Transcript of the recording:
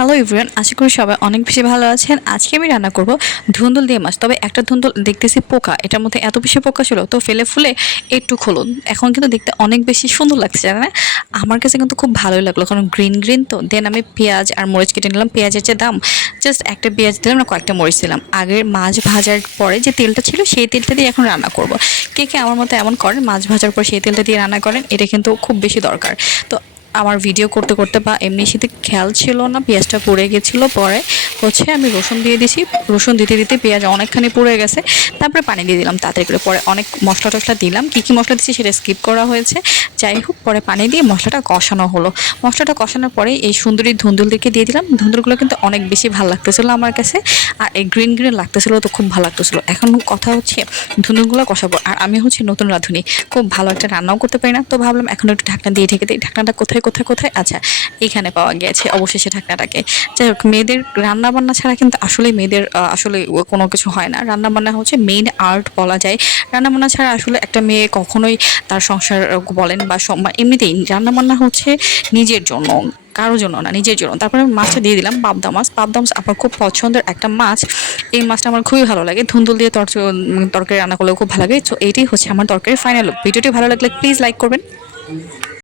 Hello everyone আশা করি সবাই অনেক বেশি ভালো আছেন। আজকে আমি রান্না করব ধুন্দুল দিয়ে মাছ। তবে একটা ধুন্দুল দেখতেছি পোকা। এটার মধ্যে এত বেশি পোকা ছিল, তো ফেলে ফুলে একটু খুলুন। এখন কিন্তু দেখতে অনেক বেশি সুন্দর লাগছে, জানেন? আমার কাছে কিন্তু খুব ভালোই লাগল, কারণ গ্রিন গ্রিন তো। দেন আমি পেঁয়াজ আর মরিচ কেটে নিলাম। পেঁয়াজের যে দাম জাস্ট একটা পেঁয়াজ দিলাম না কয়েকটা মরিচ দিলাম। আগের মাছ ভাজার পরে যে তেলটা ছিল, সেই তেলটা দিয়ে এখন রান্না করব। কে কে আমার মতো এমন করেন, মাছ ভাজার পর সেই তেলটা দিয়ে রান্না করেন, এটা কিন্তু খুব বেশি দরকার। তো আমার ভিডিও করতে করতে বা এমনি শীতে খেয়াল ছিল না পেঁয়াজটা পড়ে গেছিল পরে। হচ্ছে আমি রসুন দিয়ে দিছি। রসুন দিতে দিতে পেঁয়াজ অনেকখানি পুড়ে গেছে। তারপরে পানি দিয়ে দিলাম তাড়াতাড়ি করে। পরে অনেক মশলা টশলা দিলাম। কী কী মশলা দিচ্ছি সেটা স্কিপ করা হয়েছে। যাই হোক, পরে পানি দিয়ে মশলাটা কষানো হলো। মশলাটা কষানোর পরে এই সুন্দরী ধুন্দুলদেরকে দিয়ে দিলাম। ধুন্দুলগুলো কিন্তু অনেক বেশি ভালো লাগতেছিলো আমার কাছে। আর এই গ্রিন গ্রিন লাগতেছিলো তো খুব ভালো লাগতেছিলো। এখন কথা হচ্ছে ধুন্দুলগুলো কষাবো। আর আমি হচ্ছে নতুন রাঁধুনি। খুব ভালো একটা রান্নাও করতে পারি না। তো ভাবলাম এখন একটু ঢাকনা দিয়ে ঢেকে দিই। ঢাকনাটা কোথায় কোথায় কোথায়? আচ্ছা এখানে পাওয়া গিয়েছে অবশেষে ঢাকনাটাকে। যাই হোক, মেয়েদের রান্না বান্না ছাড়া কিন্তু আসলে মেয়েদের আসলে কোনো কিছু হয় না। রান্না বান্না হচ্ছে মেইন আর্ট বলা যায়। রান্না বান্না ছাড়া আসলে একটা মেয়ে কখনোই তার সংসার বলেন বা সম- এমনিতেই রান্না বান্না হচ্ছে নিজের জন্য, কারোর জন্য না, নিজের জন্য। তারপরে মাছটা দিয়ে দিলাম, পাবদা মাছ। পাবদা মাছ আমার খুব পছন্দের একটা মাছ। এই মাছটা আমার খুবই ভালো লাগে। ধুন্দুল দিয়ে তরকারি রান্না করলেও খুব ভালো লাগে। তো এইটাই হচ্ছে আমার তরকারি ফাইনাল ভিডিওটি ভালো লাগলে প্লিজ লাইক করবেন।